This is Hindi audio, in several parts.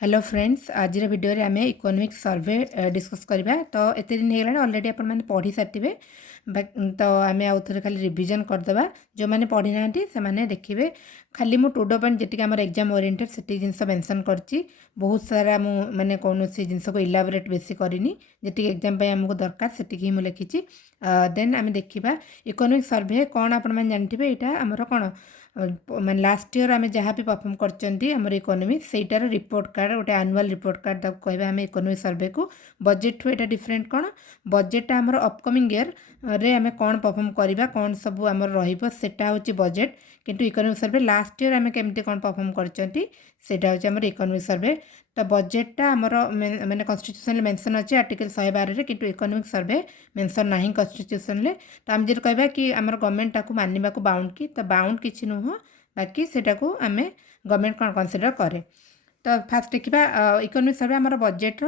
हेलो फ्रेंड्स आज वीडियो रे आमे इकोनॉमिक सर्वे डिस्कस करबा तो एते दिन हेलाने ऑलरेडी अपन माने पढ़ी साथिबे तो आमे आउ थरे खाली रिवीजन कर देबा जो माने पढ़ी नांती से माने देखिबे खाली मु टू पॉइंट जेटिक हमर एग्जाम ओरिएंटेड सेटी जिंस मेंशन करची बहुत सारा मु माने कोनोसी जिंस को इलाबोरेट बेसी करिनी जेटिक एग्जाम पे हमको दरकार सेटिक ही मु लिखिची देन आमे देखिबा इकोनॉमिक सर्वे कोन अपन माने जानथिबे एटा हमर कोन माने लास्ट ईयर आम जहाँ भी परफॉर्म कर इकोनॉमी सेटार रिपोर्ट कार्ड गोटे एनुअल रिपोर्ट कार्ड तक कहबा आम इकोनॉमी सर्वे को बजेट ठू एटा डिफरेंट कौन बजेटा आमर अपकमिंग ईयर रे आम कौन परफॉर्म करवा कौन सब आमर रहिबो सेटा होची बजेट किंतु इकोनॉमिक सर्वे लास्ट ईयर आम केमती कौन परफॉर्म करचंती सेटा होची आमर इकोनॉमिक सर्वे तो बजेटा आमर माने कॉन्स्टिट्यूशन मेंशन अछि आर्टिकल 112 रे किंतु इकोनॉमिक सर्वे मेंशन नाही कॉन्स्टिट्यूशन ले तो आम जे कहबा कि आमर गवर्नमेंट ताकू माननिबा को बाउंड की तो बाउंड किछि नुह बाकी सेटा को आमे गवर्नमेंट कौन कंसीडर करे तो फास्ट देखा इकोनॉमिक सर्वे आमर बजेट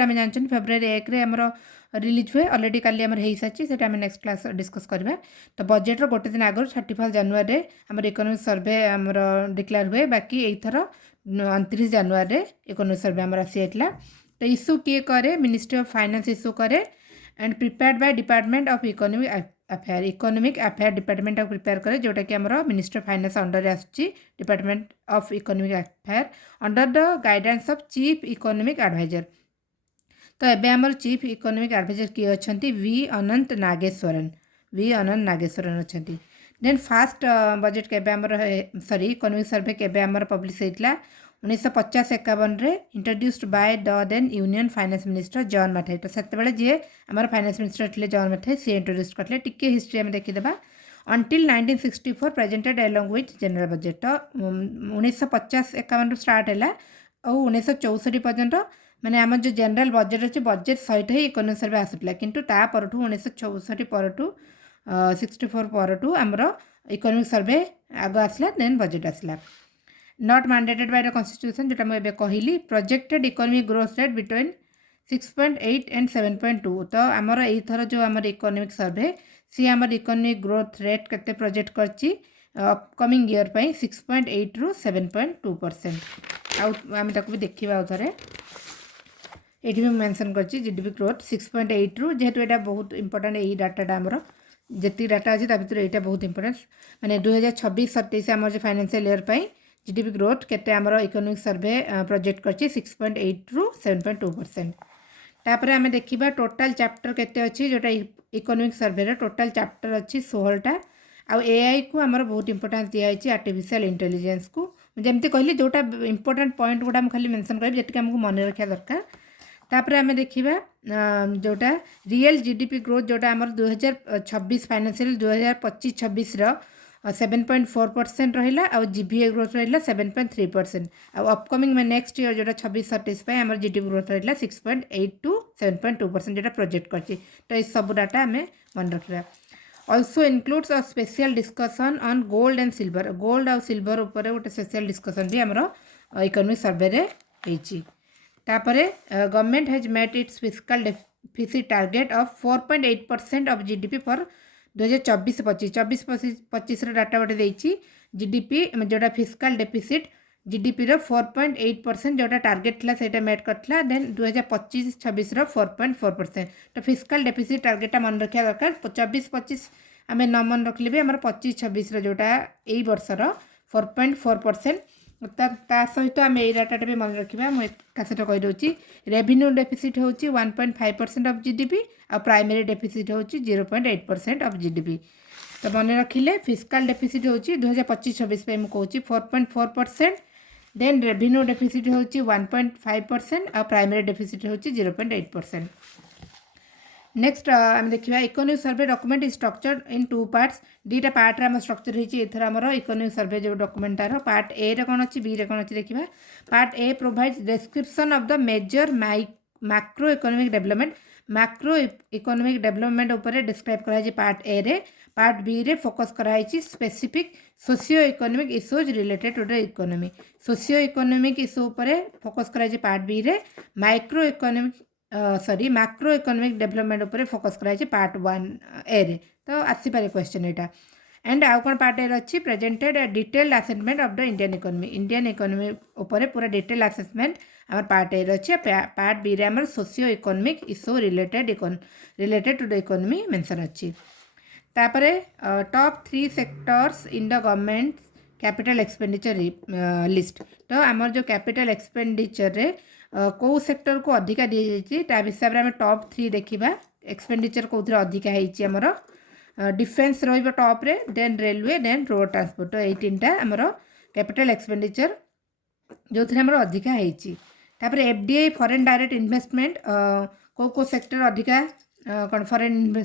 आम जानते फेब्रुआरी 1 रे आमर रिलीज हुए ऑलरेडी काली आमर हो सारी से नेक्स्ट क्लास डिस्कस करवा तो बजेट्र गोटे दिन आगर 31 जनवरी आमर इकोनॉमिक सर्वे आमर डिक्लेयर हुए बाकी एथर 29 जनवरी इकोनॉमिक सर्वे आमर आसी जाइला तो इश्यू किए करे मिनिस्ट्री ऑफ फाइनेंस इश्यू करे and prepared by department of economic affair department of prepare करे जोटा कि आमर मिनिस्ट्री ऑफ फाइनेंस अंडर आसुची department of economic affair under the guidance of chief economic adviser तो एबे आमर चीफ इकोनॉमिक एडवाइजर किए अछंती वी अनंत नागेश्वरन अछंती देन फास्ट बजेट केबे आमर सॉरी इकोनॉमिक सर्वे केबे आमर पब्लिश हेतला 1950-51 रे introduced by the then union finance minister John Mathai तो सेते बेले जे आमर फाइनेंस मिनिस्टर थिले जॉन मैथाई से इंट्रोड्यूस करले टिके हिस्ट्री में देखि देबा until 1964 presented along with general budget तो 1950-51 स्टार्ट हैला और 1964 पर्यंत माने आम जो जनरल बजेट अच्छे बजेट सहित ही इकोनॉमिक सर्वे आसूला किंतु ता परठू 1964 परठू 64 परठू आमर इकोनॉमिक सर्वे आग आसला देन बजेट आसला not mandated by the constitution जोटा मुझे कहली projected economic growth rate between 6.8 and 7.2 तो आमर एथर जो आमर इकोनॉमिक सर्वे सी आमर इकोनॉमिक ग्रोथ रेट केते प्रोजेक्ट करची अपकमिंग ईयर पे 6.8 रु 7.2% आम ताको भी देखा थे ये भी मेंशन कर जीडीपी ग्रोथ 6.8 रु जेहेतु यहाँ बहुत इंपोर्टेंट यही डाटाटा आमर जी डाटा अच्छी भर यहाँ बहुत इंपोर्टेंट माने 2026-27 आम जो फाइनेंशियल ईयर पे जीडीपी ग्रोथ केते आमर इकोनॉमिक सर्वे प्रोजेक्ट करछि 6.8 रु 7.2%। तापर आमे देखिबा टोटल चैप्टर केते अछि जोटा इकोनॉमिक सर्वे रे टोटल चैप्टर अछि 16टा आ एआई को आमर बहुत इंपोर्टेंस दिया अछि आर्टिफिशियल इंटेलिजेंस को जेमति कहली जोटा इंपोर्टेंट पॉइंट गुडा हम खाली मेंशन करब जेटिक हमको मन रखा दरकार तापर आमे देखिबा जोटा रियल जीडीपी ग्रोथ जोटा आमर 2026 फाइनेंशियल 2025-26 रो 7.4% रहिला और जीबीए ग्रोथ रहिला 7.3% और अपकमिंग में नेक्स्ट ईयर जोटा 26-27 पे हमर जीडीपी ग्रोथ रहिला 6.8 टू 7.2% जोटा प्रोजेक्ट करछि तो ये सब डाटा हमें मन रखिबा also includes a special discussion on gold and silver gold और सिल्वर ऊपर गोटे स्पेशल डिस्कशन भी हमर इकोनॉमिक सर्वे रे होईछि तापरे government has met its fiscal deficit target of 4.8% of GDP for 2024-25 data गोटे देती जीडीपी जोटा फिस्कल डेफिसिट जीडीपी रो 4.8% जोटा टारगेट था से मेट करता देन 2025-26 रो 4.4% तो फिस्कल डेफिसिट टारगेट मन रखा दरकार 24-25 आम न मन रखले भी आम 25-26 जोटा यही वर्षर 4.4% ता सहित आम ये डाटा भी मन रखा मुझे सहित कहीदे रेवेन्यू डेफिसिट हूँ 1.5% ऑफ जीडीपी और प्राइमरी डेफिसिट हूँ 0.8% ऑफ जीडीपी तो मन रखिले फिस्कल डेफिसिट हूँ 2025-26 पे मुझे 4.4% देन रेवेन्यू डेफिसिट हूँ 1.5% और प्राइमरी डेफिसिट हूँ 0.8%। नेक्स्ट आम देखा economic survey document is structured in 2 parts दीटा पार्ट आम स्ट्रक्चर होती एथर आमर इकोनॉमिक सर्वे जो डॉक्यूमेंटार पार्ट ए रे कौन अच्छी बी रे कौन अच्छी देखा part A provides description of the major macro economic development ऊपर डिस्क्राइब कराई पार्ट ए रे पार्ट बी रे फोकस कराई specific socio economic issues related to the economy socio economic issue ऊपर फोकस कराई पार्ट बी रे मैक्रो इकोनॉमिक डेवलपमेंट ऊपर फोकस कराई पार्ट 1 ए रे तो आसीपारे क्वेश्चन यहाँ एंड आउ कौन पार्ट ए अच्छी presented detailed assessment of the Indian economy ऊपर पूरा डिटेल असेसमेंट आम पार्ट ए अच्छे पार्ट बी रे आम socio economic issue related to the economy mention अच्छी तापरे top 3 sectors in the government capital expenditure list तो आमर जो कैपिटल एक्सपेंडिचर रे कौ सेक्टर को अधिका दी जाइए ता हिसाब से आम टॉप 3 देखा एक्सपेंडिचर कौन अधिका होमर डिफेन्स रॉप रे then railway then road transport तो ये 3टा आमर कैपिटल एक्सपेंडिचर जो थे आमर अधिका होपर एफडीआई फॉरेन डायरेक्ट इन्वेस्टमेंट को सेक्टर अधिका कौन फॉरेन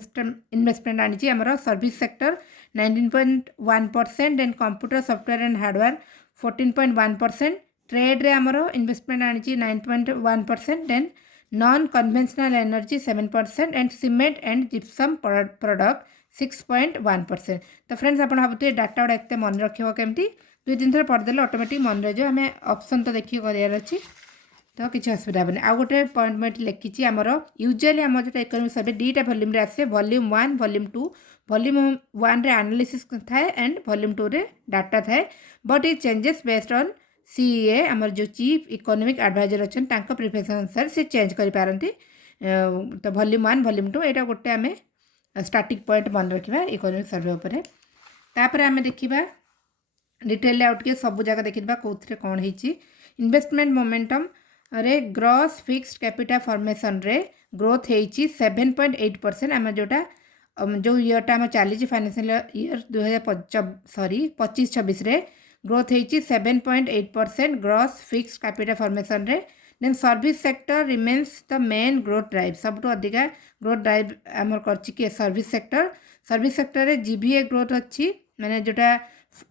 इन्वेस्टमेंट आनी आमर service sector 19.1% then computer software and hardware 14.1% trade रे आमर इन्वेस्टमेंट आनी 9.1% then non conventional energy 7% and cement and gypsum product 6.1%। तो फ्रेंड्स आप भावुए डाटा गुड़ा एत मन रखा केमती 2-3 थर पढ़देले ऑटोमेटिक मन रही आम ऑप्शन तो देखिए करार अच्छी तो किसी असुविधा हेनी आउ गोटे पॉइंट लिखी आमर यूजुअली आम जो इकोनॉमिक सर्वे 2टा वॉल्यूम आसे वॉल्यूम 1 वॉल्यूम 2 वॉल्यूम 1 रे एनालिसिस थाए एंड वॉल्यूम 2 रे डाटा थाए but it changes based on CA आमर जो चीफ इकोनॉमिक एडवाइजर अच्छा प्रिफरेंस अनुसार से चेंज करें तो वॉल्यूम 1 वॉल्यूम 2 यहाँ गोटे आम स्टार्टिंग पॉइंट मन रखा इकोनॉमिक सर्वे उपर तापर आम देखा डिटेल आउट के सब जगह देखा कौन कौन होती इन्वेस्टमेंट मोमेंटम रे ग्रॉस फिक्स्ड कैपिटल फॉर्मेशन रे ग्रोथ होती 7.8% आम जोटा जो ईयरटा आम चली फाइनेंशियल ईयर 2025-26 रे ग्रोथ होती 7.8% ग्रॉस फिक्स्ड कैपिटल फॉर्मेशन रे then service sector remains the main growth drive सबुठ अधिका ग्रोथ ड्राइव आमर कर सर्विस सेक्टर रे जीबीए ग्रोथ अच्छी माने जोटा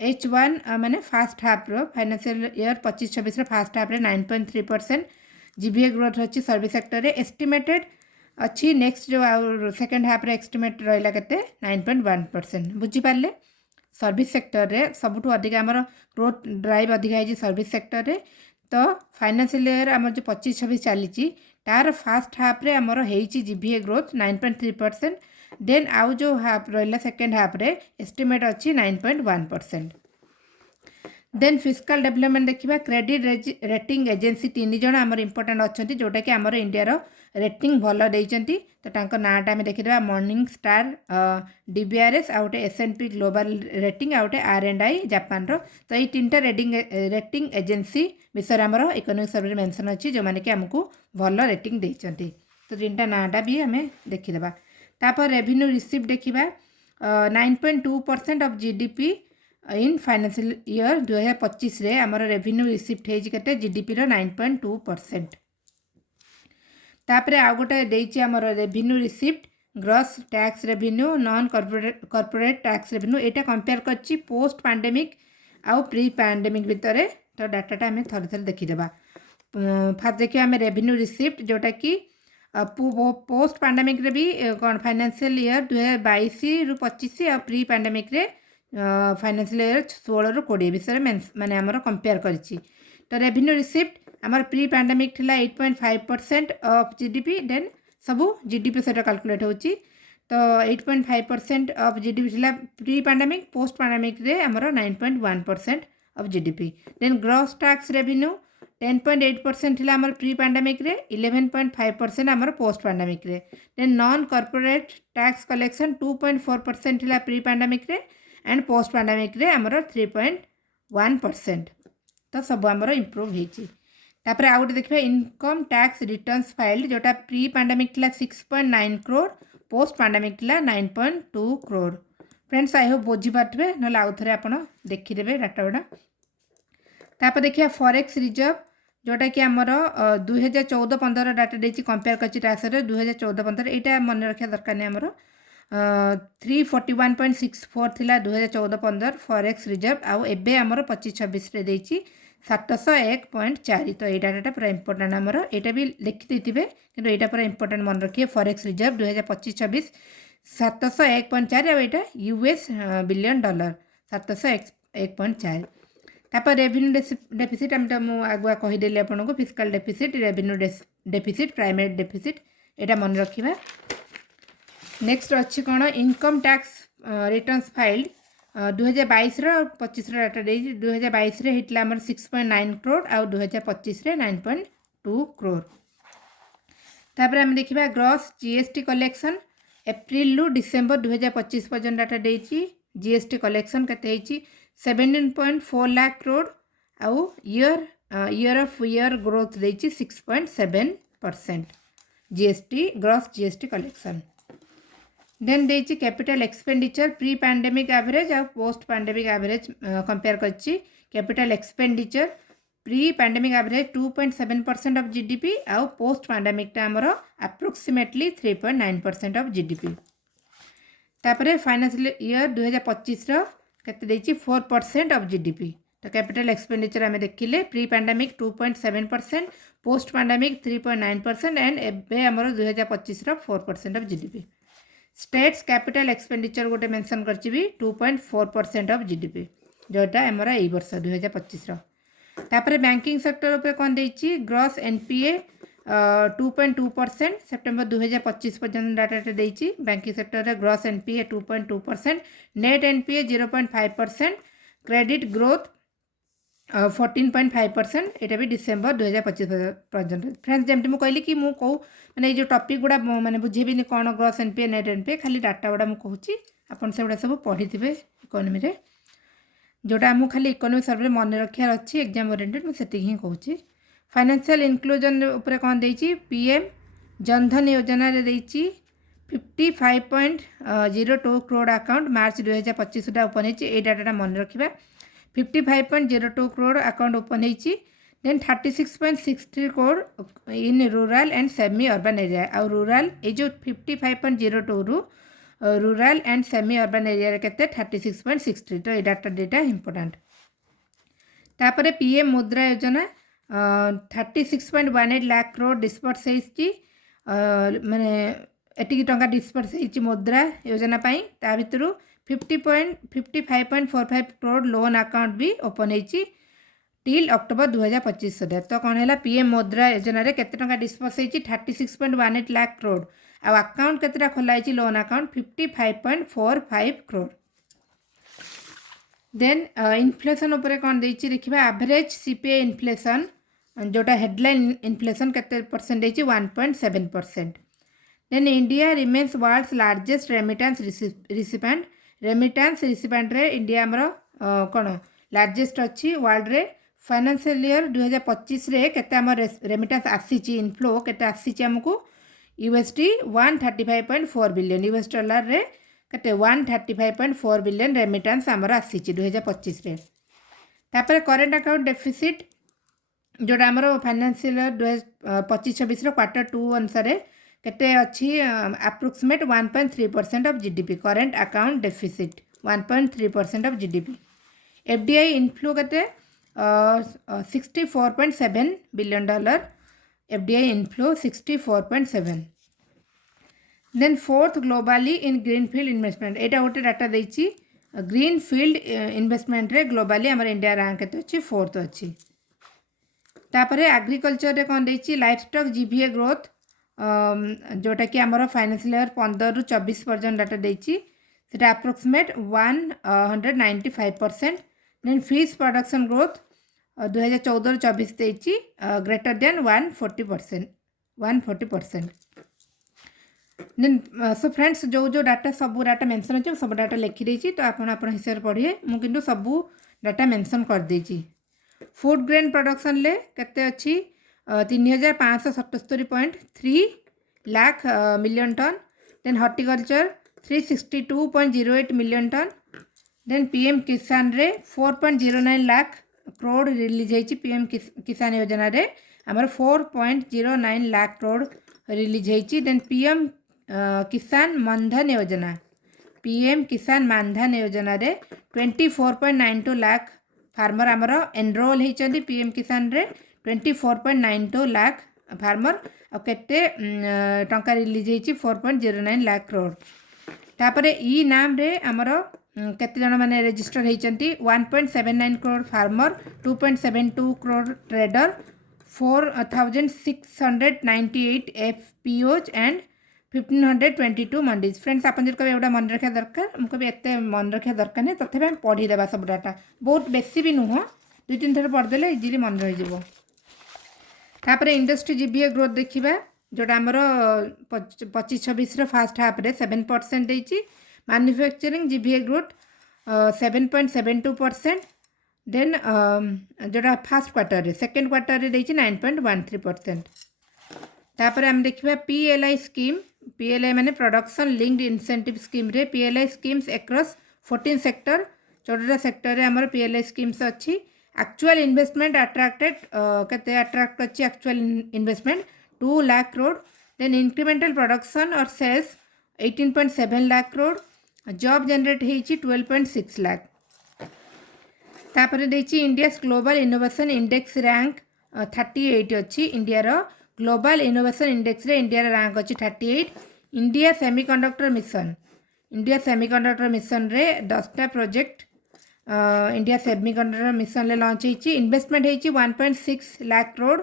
H1 माने फास्ट हाफ रो फाइनेंशियल ईयर 25-26 फास्ट हाफ रे 9.3% जीबीए ग्रोथ अच्छी सर्विस सेक्टर रे एस्टिमेटेड अच्छी नेक्स्ट जो सेकेंड हाफ रे एस्टिमेट रहा के 9.1% बुझीपारे सर्विस सेक्टर रे सबुठ अधिक आमर ग्रोथ ड्राइव अधिका है सर्विस सेक्टर रे तो फाइनेंशियल ईयर आमर जो 25-26 चली तार फास्ट हाफ रे आमर होती जीबीए ग्रोथ 9.3% देन आउ जो हाफ रहा सेकेंड हाफ रे एस्टिमेट अच्छी 9.1%। देन फिस्कल डेवलपमेंट देखा क्रेडिट रेटिंग एजेंसी 3 जन आमर इंपोर्टेंट अच्छा जोटा कि आमर इंडियार रेटिंग भल देती तो नाटा आम देखा मॉर्निंग स्टार डीबीआरएस आउ गोटे S&P ग्लोबल रेटिंग आउ गोटे R&I जापान तो ये 3टा रेटिंग एजेंसी विषय आमर इकोनॉमिक सर्वे मेंशन अच्छी जो मैंने कि आमको भल रेटिंग देती तो 3टा नाटा भी आम देखीदे तापर रेवेन्यू रिसीव देखा 9.2% of GDP in financial year 2025 रे आमर रेवेन्यू रिसीप्ट होते जीडीपी रो 9.2%। तापर आउ गोटे देइछि आमर revenue receipt gross tax revenue non corporate tax revenue एटा कंपेयर करछि पोस्ट पैंडेमिक आउ प्री पैंडेमिक भितर तो डाटाटा आम थरे थरे देखीदेबा फास्ट देखिए आम रेवेन्यू रिसीप्ट जोटा कि पोस्ट पैंडेमिक रे भी कौन फाइनेंशियल ईयर 2022-25 और प्री पैंडेमिक रे फाइनेंशियल ईयर 16-20 विषय माने आमर कंपेयर करिछि तो रेवेन्यू रिसीप्ट आमर प्री पैंडेमिक थिला 8.5% ऑफ जीडीपी देन सबू जीडीपी से कैलकुलेट होची तो 8.5% ऑफ जीडीपी थिला प्री पैंडेमिक पोस्ट पैंडेमिक रे आमर 9.1% of GDP then gross tax revenue 10.8% थिला आमर प्री पैंडेमिक रे 11.5% आमर पोस्ट पैंडेमिक रे then non corporate tax collection 2.4% थिला प्री पैंडेमिक रे एंड पोस्ट पैंडेमिक रे आमर 3.1% तो सब आमर इम्प्रूव होती तापर आउ गोटे देखिए इनकम टैक्स रिटर्न्स फाइल्ड जोटा प्री पैंडेमिक थिला 6.9 करोड़ पोस्ट पैंडेमिक थिला 9.2 करोड़ फ्रेंड्स आई होप बुझी पार्थे ना आउ थे आप देखीदे डाटा गुड़ा तापर देखिए फॉरेक्स रिजर्व जोटा कि आमर 2014-15 डाटा देती कंपेयर कर 2014-15 यहाँ मन रखा दरकार नहीं आमर 341.64 थिला 2014-15 फॉरेक्स रिजर्व आउ एबे आमर 25-26 रे देती 701.4 तो ये डाटा पूरा इंपोर्टेंट आमर यहाँ भी लिखी देते कि यहाँ पूरा इंपोर्टेंट मन रखिए फॉरेक्स रिजर्व 2025-26 701.4 और यहाँ US बिलियन डॉलर 701.4 तापर रेवेन्यू डेफिसिट आम तो मुझे आगुआ कहीदेली आपको fiscal deficit revenue deficit primary deficit यहाँ मन रखा नेक्स्ट अच्छी कौन income tax returns filed 2022 25 data दे 2022 होता आम 6.9 करोड़ आउ 2025 9.2 करोड़। तापर आम देखा ग्रॉस जीएसटी कलेक्शन एप्रिल रु डिसेम्बर 2025 पर्यंत डाटा देती जीएसटी कलेक्शन केते 17.4 लाख करोड़ आउ ईयर ऑफ ईयर ग्रोथ देती 6.7% GST gross GST collection. Then देती capital expenditure pre pandemic average और पोस्ट पैंडेमिक एवरेज कंपेयर करछि। Capital expenditure pre pandemic average 2.7% of GDP आउ पोस्ट पैंडेमिक टा हमर अप्रोक्सीमेटली 3.9% ऑफ जीडीपी। तापरे फाइनेंशियल ईयर 2025 रो केते देछि 4% ऑफ जीडीपी। तो कैपिटल एक्सपेंडिचर आम देखिले pre pandemic 2.7%, post pandemic 3.9% and एबे हमर 2025 रो 4% of GDP. States capital expenditure गोटे मेंशन करछि भी 2.4% ऑफ जीडीपी जोटा हमर एई वर्ष 2025 रो। तापरे बैंकिंग सेक्टर ऊपर कोन देछि ग्रॉस एनपीए 2.2% सितंबर 2025 पर्यंत डाटा देछि। बैंकिंग सेक्टर रे gross NPA 2.2%, net NPA 0.5%, credit growth 14.5% एटा भी डिसेम्बर 2025 पर्यंत। फ्रेंड्स जमती मु कहली कि मु को माने जो टॉपिक गुडा माने बुझेबिनी कोन ग्रॉस एनपीए नेट एनपीए खाली डाटा गुडा मु कहूची आपन से गुडा सब पढ़िथिबे इकोनॉमी रे जोटा मु खाली इकोनॉमी सर्वे मन रखियार अछि एग्जाम ओरिएंटेड मु सेति ही कहूची। फाइनेंशियल इंक्लूजन ऊपर कोन देछि पीएम जनधन योजना रे देछि 55.02 करोड़ अकाउंट मार्च 2025 टा ओपन हेछि। ए डाटा मन रखिबा 55.02 करोड़ अकाउंट ओपन होती। Then 36.63 crore in rural and semi urban area आउ रूरल ये जो 55.02 रु rural and semi urban area केते 36.63। तो ये डाटा डेटा इंपोर्टेंट। तापरे पीएम मुद्रा योजना 36.18 लाख करोड़ डिस्पर्स होती माने एटिकी टंका डिस्पर्स होती मुद्रा योजना पाई। ता भितरु 55.45 करोड़ लोन अकाउंट भी ओपन होती टिल अक्टोबर 2025 सुधा। तो कौन है पीएम मुद्रा योजना रे केते टंका डिस्पर्स होती 36.18 लाख करोड़ आ अकाउंट केतेटा खोला होती loan account 55.45 crore. Then inflation उपरे कौन देछि देखिबा एवरेज सीपीआई इन्फ्लेशन जोटा हेडलाइन इन्फ्लेशन केते परसेंट देछि 1.7%। Then India remains world's largest remittance recipient. Remittance recipient रे इंडिया हमरो कोन लार्जेस्ट अछि वर्ल्ड रे। फाइनेंशियल ईयर 2025 रे केते हमर रेमिटेंस आसीची इनफ्लो केते आसीची हमकु USD 135.4 बिलियन यूएस डॉलर रे केते 135.4 बिलियन रेमिटेंस हमर आसीची 2025 रे। तापर करेंट अकाउंट डेफिसिट जोटा हमर फाइनेंशियल ईयर 2025-26 रो क्वार्टर 2 अनुसार केते अछि approximate 1.3% of GDP. Current account deficit 1.3% of GDP. FDI inflow केते 64.7 billion dollar. FDI inflow 64.7। Then fourth globally in greenfield investment एटा गोटे डाटा देछि ग्रीनफील्ड इन्वेस्टमेंट रे ग्लोबली हमर इंडिया रैंक केते अछि फोर्थ अछि। तापरे एग्रीकल्चर रे कोन देछि लाइवस्टॉक जीवीए ग्रोथ जोटा कि आमर फाइनेंशियल ईयर 15 रु 24 पर्यंत डाटा देछि सेटा approximate 195%। Then fish production growth 2014 रु 24 देछि greater than 140%। Then so friends जो डाटा सब डाटा मेंशन अछि सब डाटा लिखि देछि तो आपण हिसाब पढ़िए मु किंतु सब डाटा मेंशन कर देछि। फूड ग्रेन प्रोडक्शन ले केते अछि 3577.3 lakh million tonne. Then horticulture 362.08 million tonne. Then PM Kisan रे 4.09 लाख करोड़ रिलीज होती। पीएम किसान योजना रे हमर 4.09 लाख करोड़ रिलीज होती। Then PM Kisan Mandhan Yojana PM Kisan Mandhan Yojana रे 24.92 लाख फार्मर आमर एनरोल होती पीएम किसान रे 24.92 लाख फार्मर और केते टंका रिलीज होती 4.09 लाख करोड़। तापरे ई नाम रे आमर केते जन माने रजिस्टर होती 1.79 crore farmer 2.72 crore trader 4698 FPOs and 1522 mandis. Friends आप कभी एवटा मन रखा दरकार, मुझे भी एत मन रखा दरकार नहीं, तथापि आम पढ़ीदेवा सब डाटा, बहुत बेसी भी नुह, 2-3 थर पढ़देले इजिली मन रही। तापर इंडस्ट्री जीबीए ग्रोथ देखा जोटा आमर 25-26 फास्ट हाफ रे 7% देती। Manufacturing GBA growth 7.72%। देन जोटा फास्ट क्वार्टर सेकेंड क्वार्टर रे देती 9.13%। तापर आम देखा पीएलआई स्कीम, पीएलआई माने प्रोडक्शन लिंक्ड इंसेंटिव स्कीम रे पीएलआई स्कीम्स अक्रॉस 14 सेक्टर, 14टा सेक्टर रे आमर पीएलआई स्कीम्स अच्छी। एक्चुअल इन्वेस्टमेंट अट्रैक्टेड केते अट्रैक्ट अच्छी actual investment 2 lakh crore. Then incremental production और sales 18.7 lakh crore. Job generate होती 12.6 लाख। तापर देछि India global innovation index rank 38 अच्छी। इंडिया रो ग्लोबल इनोवेशन इंडेक्स रे इंडिया रैंक अच्छी 38। India semiconductor mission, India semiconductor mission रे 10टा प्रोजेक्ट इंडिया सेमीकंडक्टर मिशन ले लॉन्च होती। इन्वेस्टमेंट होती 1.6 lakh crore.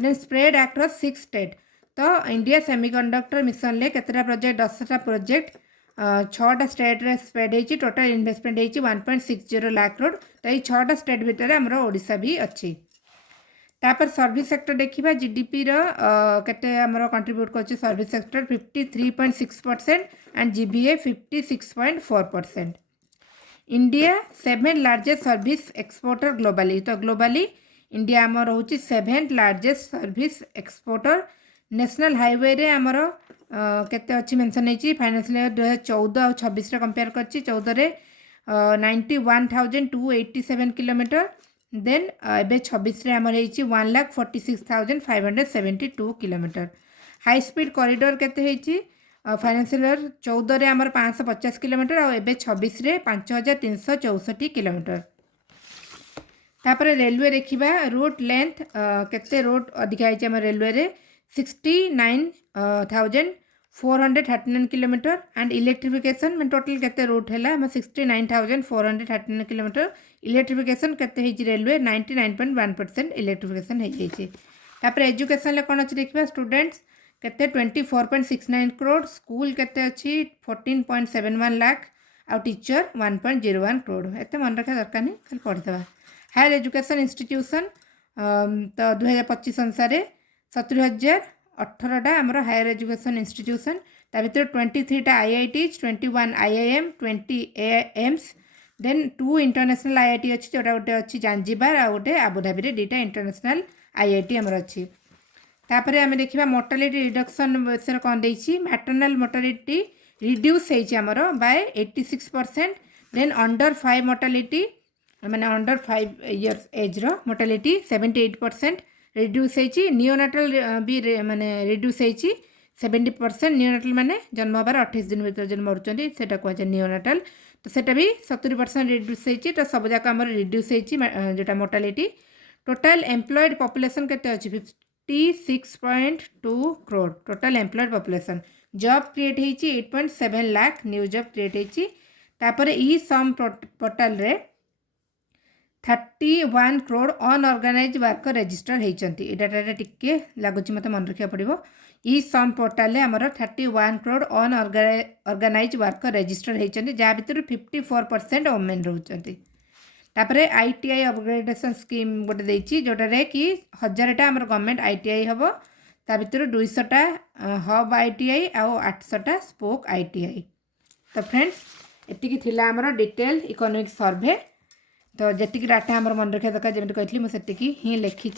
Then spread across 6 state. तो इंडिया सेमीकंडक्टर मिशन ले केतटा प्रोजेक्ट, 10टा प्रोजेक्ट 6टा स्टेट रे स्प्रेड होती। टोटल इन्वेस्टमेंट होती 1.60 लाख करोड़। तो ये 6टा स्टेट भितर आमर ओडिशा भी अच्छी। तापर सर्विस सेक्टर देखा जीडीपी रो केते आमर कंट्रीब्यूट कर service sector 53.6% and GBA 56.4%। India 7th largest service exporter globally. तो ग्लोबली इंडिया आमर हूँ 7th largest service exporter. National highway रे आमर केते अच्छी मेंशन होती फाइनेंशियल ईयर 2014 और 26 कंपेयर कर 14 रे 91,287 किलोमीटर। देन एबे 26 रे आमर होती 1,46,572 किलोमीटर। हाई स्पीड कॉरिडोर केते होती फाइनेंशियल ईयर 14 रे आमर 550 किलोमीटर और एबे 26 रे 5,364 किलोमीटर। तापर रेलवे देखा रूट लेंथ केते रूट अधिका है आम रेलवे रे 69,439 किलोमीटर एंड इलेक्ट्रिफिकेशन में टोटल केते रूट है 69,439 किलोमीटर। इलेक्ट्रिफिकेशन केते है रेलवे 99.1% इलेक्ट्रिफिकेशन हो जाए। तापर एजुकेशन कौन अच्छी देखा स्टूडेंट्स केते 24.69 करोड़। स्कूल केते अच्छी 14.71 लाख आउ टीचर 1.01 करोड़। एत मन रखा दरकार नहीं, खाली पढ़ीदेवा। हायर एजुकेशन इंस्टीट्यूशन तो 2025 अनुसार 70,018टा आमर हायर एजुकेशन इंस्टीट्यूशन। ता भर 23टा IITs, 21 IIM, 20 AIIMS. Then 2 international IIT अच्छी जोटा गोटे अच्छी जांजिबार आ गोटे आबुधाबी रे 2टा इंटरनेशनल आईआईटी आमर अच्छी। तापर आम देखा मोर्टालिटी रिडक्शन विषय कौन देती मैटरनाल मोर्टालिटी रिड्यूस होमर बाय 86%। देन अंडर 5 मोर्टालिटी मैंने अंडर 5 इयर्स एज रो मोर्टालिटी 78% रिड्यूस होती। नियोनाटल भी माने रिड्यूस होती 70%। नियोनाटल माने जन्म हबार 28 दिन भर जन मरुँच से कहुए नियोनाटल। तो सेटा भी 70% रिड्यूस होती। तो सब जाक आम रिड्यूस होती जोटा मोर्टालिटी। टोटाल एम्प्लॉयड पॉपुलेशन केते अच्छी 56.2 crore total employed population. Job create होती 8.7 लाख न्यू जॉब क्रिएट होती। तापर ई सम पोर्टाल रे 31 करोड़ अनऑर्गेनाइज वर्कर रजिस्टर होती। ये डाटा टिके लगुच मत मन रखा पड़ो। ई सम पोर्टाल आमर 31 करोड़ अनऑर्गेनाइज वर्कर रजिस्टर होती जहाँ भर 54% वोमेन रोचे। तापर आईटीआई अपग्रेडेशन स्कीम गोटे देती जोटारे कि 1000टा आमर गवर्नमेंट आईटीआई हम ता भर 200टा हब आईटीआई आउ 800टा स्पोक आईटीआई। तो फ्रेंड्स एतिकी थिला आमर डिटेल इकोनॉमिक सर्वे। तो जी डाटा आमर मन रखा दरकार जमी कही मुझे ही लिखी।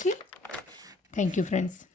Thank you friends.